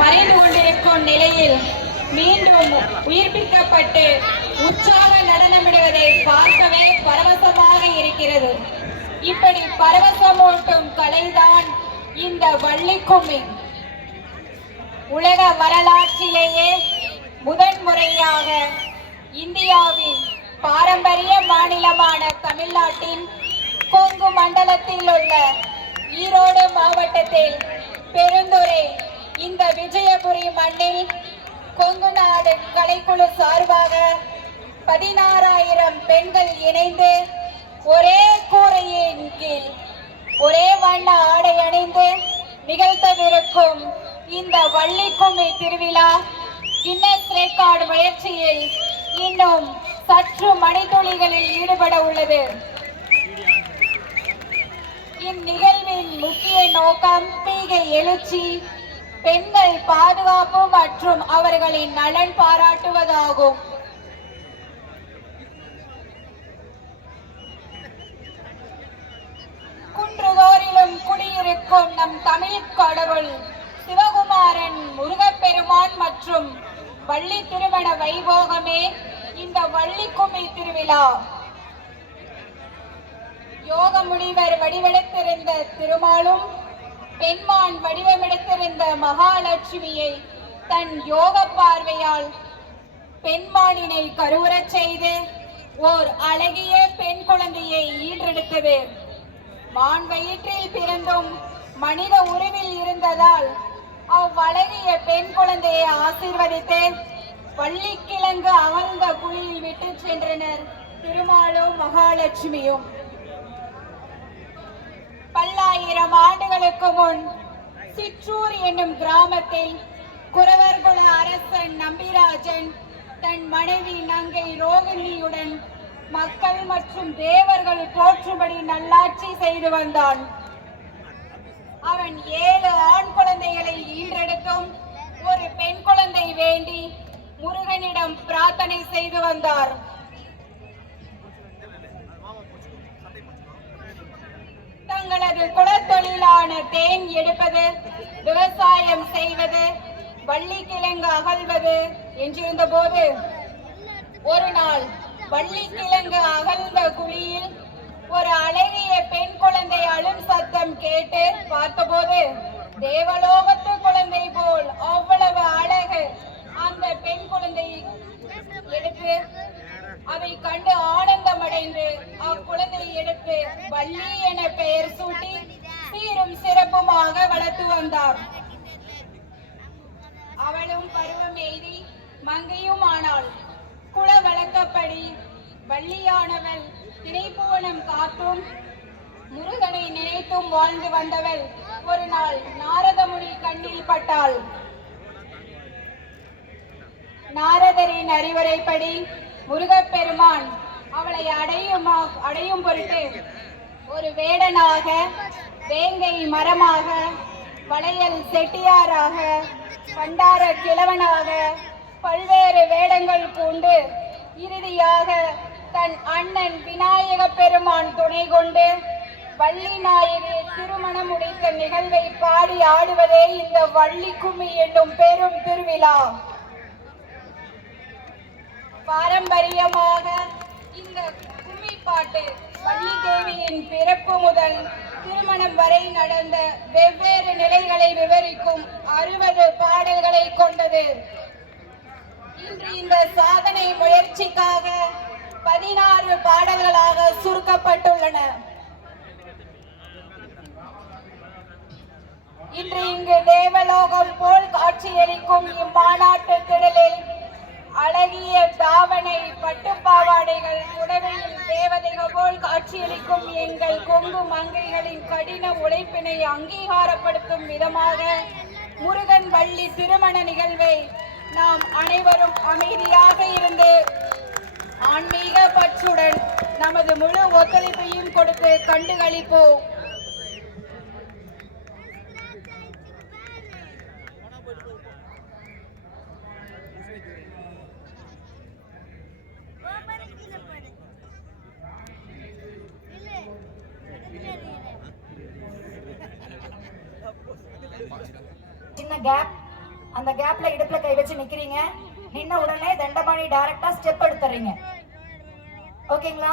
மறைந்து கொண்டிருக்கும் நிலையில் மீண்டும் உயிர்ப்பிக்கப்பட்டு உற்சாக நடனமிடுவதை பார்க்கவே பரவசமாக இருக்கிறது. இப்படி பரவசமூட்டும் கலைதான் இந்த வள்ளிக்கும்மி. உலக வரலாற்றிலேயே முதன்முறையாக இந்தியாவின் பாரம்பரிய மாநிலமான தமிழ்நாட்டின் கொங்கு மண்டலத்தில் உள்ள ஈரோடு மாவட்டத்தில் மண்ணில் கொங்கு நாடு கலைக்குழு சார்பாக பதினாறாயிரம் பெண்கள் இணைந்து ஒரே கூரையின் கீழ் ஒரே வண்ண ஆடை அணிந்து நிகழ்த்தவிருக்கும் இந்த வள்ளிக்கும்மி திருவிழா கின்னஸ் ரெக்கார்டு முயற்சியில் இன்னும் சற்று மணித்துளிகளில் ஈடுபட உள்ளது. இந்நிகழ்வின் முக்கிய நோக்கம் பீகை எழுச்சி பெண்கள் பாதுகாப்பு மற்றும் அவர்களின் நலன் பாராட்டுவதாகும். குன்றுதோறிலும் குடியிருக்கும் நம் தமிழ் கடவுள் சிவகுமாரன் முருகப்பெருமான் மற்றும் வள்ளி திருமண வைபோகமே இந்த வள்ளி கும்மி திருவிழா. யோக முனிவர் வடிவெடுத்திருந்த திருமாலும் பெண்மான் வடிவமெடுத்திருந்த மகாலட்சுமியை தன் யோக பார்வையால் பெண்மானினை கருவுறச் செய்து ஓர் அழகிய பெண் குழந்தையை ஈன்றெடுத்தது. மான் வயிற்றில் பிறந்தும் மனித உருவில் இருந்ததால் அவ்வழகிய பெண் குழந்தையை ஆசீர்வதித்து வள்ளிக்கிழங்கு அகழ்ந்த குழியில் விட்டு சென்றனர் திருமாலும் மகாலட்சுமியும். ஆயிரம் ஆண்டுகளுக்கு முன் சிற்றூர் என்னும் கிராமத்தில் குறவர்குல அரசன் நம்பிராஜன் தன் மனைவி நங்கை ரோகிணியுடன் மக்கள் மற்றும் தேவர்கள் போற்றும்படி நல்லாட்சி செய்து வந்தான். அவன் ஏழு ஆண் குழந்தைகளை ஈன்றெடுத்தும் ஒரு பெண் குழந்தை வேண்டி முருகனிடம் பிரார்த்தனை செய்து வந்தார். தங்களது குலத்தொழிலான தேன் எடுப்பது விவசாயம் செய்வது வள்ளிக்கிழங்கு அகழ்வது என்றிருந்த போது ஒரு நாள் வள்ளி கிழங்கு அகழ்ந்த குழியில் ஒரு அழகிய பெண் குழந்தை அழும் சத்தம் கேட்டு பார்த்தபோது தேவலோகத்து குழந்தை போல் அவ்வளவு அழகு அந்த பெண் குழந்தை எடுத்து அதை கண்டு ஆனந்தமடைந்து அக்குழந்தை எடுத்து வள்ளி என பெயர் சூட்டி சீரும் சிறப்புமாக வளர்த்து வந்தார். அவளும் பருவம் எய்தி மங்கையும் ஆனாள் குல வழக்கப்படி வள்ளியானவள் திணைப்புவனம் காத்தும் முருகனை நினைத்தும் வாழ்ந்து வந்தவள் ஒரு நாள் நாரதமுனி கண்ணில் பட்டாள். நாரதரின் அறிவுரைப்படி முருகப்பெருமான் அவளை அடையும் அடையும் பொருட்டு ஒரு வேடனாக வேங்கை மரமாக வளையல் செட்டியாராக பண்டார கிழவனாக பல்வேறு வேடங்கள் பூண்டு இறுதியாக தன் அண்ணன் விநாயக பெருமான் துணை கொண்டு வள்ளி நாயகி திருமணம் முடித்த நிகழ்வை பாடி ஆடுவதே இந்த வள்ளி கும்மி என்னும் பெரும் திருவிழா. பாரம்பரியமாக இந்த கும்மி பாட்டு வள்ளி தேவியின் பிறப்பு முதல் திருமணம் வரை நடந்த வெவ்வேறு நிலைகளை விவரிக்கும் அறுபது பாடல்களை கொண்டது. இன்று இந்த சாதனை முயற்சிக்காக பதினாறு பாடல்களாக சுருக்கப்பட்டுள்ளன. இன்று இங்கு தேவலோகம் போல் காட்சியளிக்கும் இம்மாநாட்டு திடலில் அழகிய தாவணை பட்டுப்பாவாடைகள் புடவையில் மங்கைகளின் கடின உழைப்பினை அங்கீகாரப்படுத்தும் விதமாக முருகன் வள்ளி திருமண நிகழ்வை நாம் அனைவரும் அமைதியாக இருந்து ஆன்மீக பற்றுடன் நமது முழு ஒத்துழைப்பையும் கொடுத்து கண்டுகளிப்போம். கேப் அந்த கேப்ல இடுப்புல கை வச்சு நிக்கிறீங்க. நின்ன உடனே தண்டபாணி டைரக்டா ஸ்டெப் எடுத்துறீங்க ஓகேங்களா